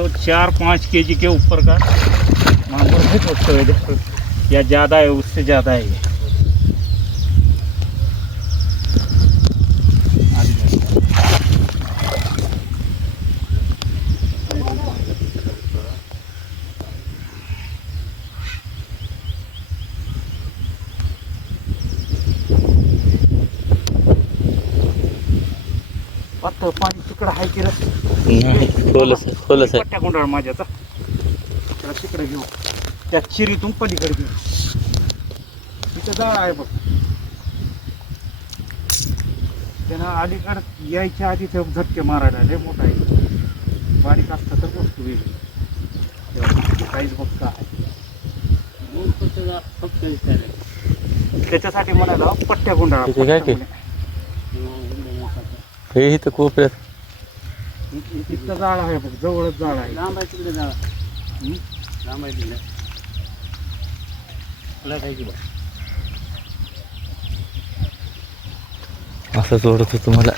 दोस्तों 4-5 केजी के ऊपर का मांगुर है दोस्तों, ये देखो, या ज़्यादा है, उससे ज़्यादा है ये। आता पाणी तिकडं आहे की नाही खोलच आहे. पट्ट्या गुंडाळ माझ्याचा त्याला तिकडे घेऊ, त्या चिरीतून पलीकडे घेऊ. तिथं जाळ आहे बघ. त्यानं अलीकडं यायच्या आधी ते झटके मारायला लय मोठा आहे. बारीक असतं तर वस्तू वेगळी. काहीच बघता आहे त्याच्यासाठी म्हणाला पट्ट्या गुंडाळा. तिथे काय की हे इथं कोपऱ्यात इथं जाळ आहे बघ, जवळच जाळ आहे. लांब आहे तिकडे जाळ. लांब आहे तिकडे काय की असं सोडत होतो मला.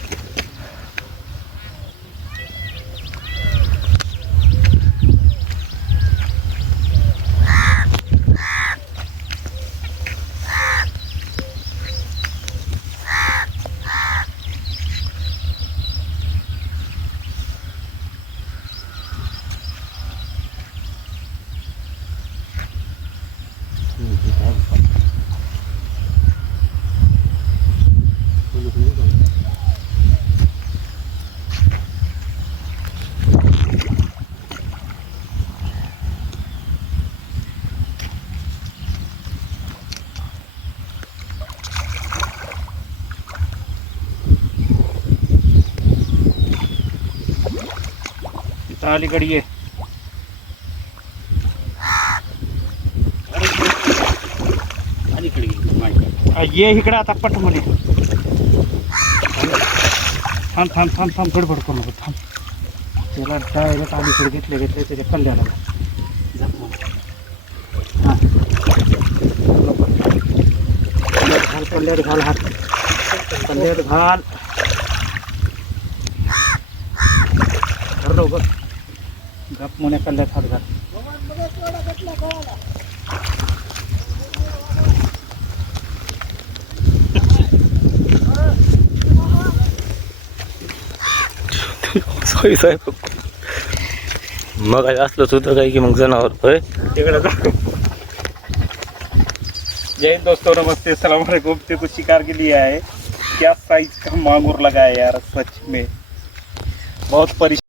अलीकडे ये. अलीकडे ये इकडे आता पट मध्ये. थांब थांब थांब थांब, गडबड करू नको, थांब. त्याला डायरेक्ट अलीकडे घेतले त्याच्या कल्याणाला. हां घाल, कल्याण घाल, हात कल्याण घाल. धरलो बघ, गप म्हणे कल्याण हात घाल. सोयी साहेब मग असलंच होतं काय की मग जनावर होय तिकडे जा. जय हिंद दोस्तों, नमस्ते, सलाम अलैकुम. देखो शिकार के लिए आए, क्या साइज का मांगुर लगा है यार, सच में बहुत परेशान.